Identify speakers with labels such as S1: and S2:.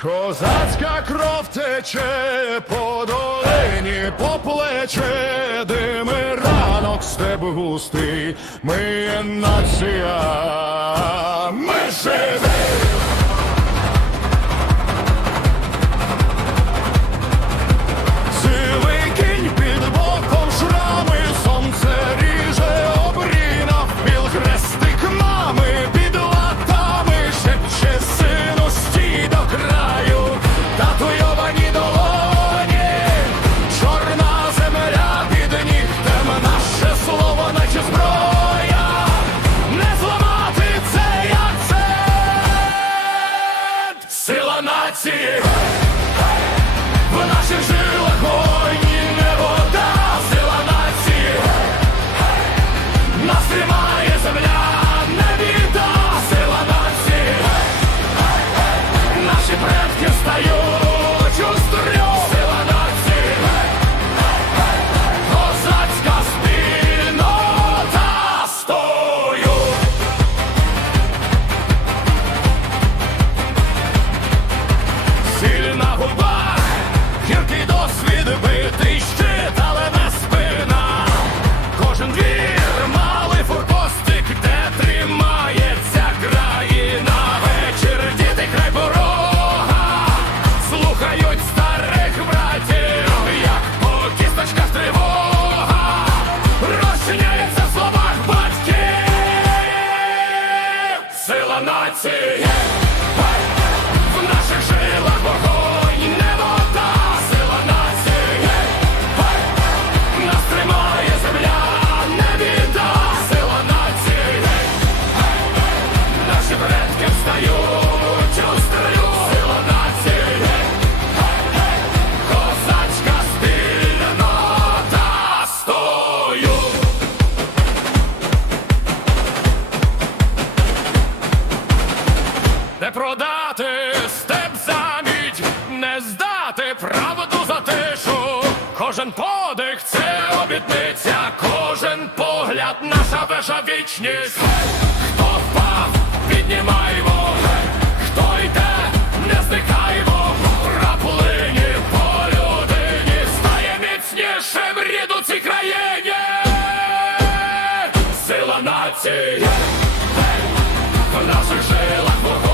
S1: Козацька кров тече по долині, по плече, дими ми ранок степ густий, ми є нація, ми живі. Нації. В наших Сила є В наших жилах вогонь, продати степ за мідь, не здати правду за тишу. Кожен подих це обітниця, кожен погляд наша вежа вічність. Хто впав, піднімаймо, хто йде, не зникаймо. Раплині по людині стає міцнішим рід у цій країні. Сила нації. В наших жилах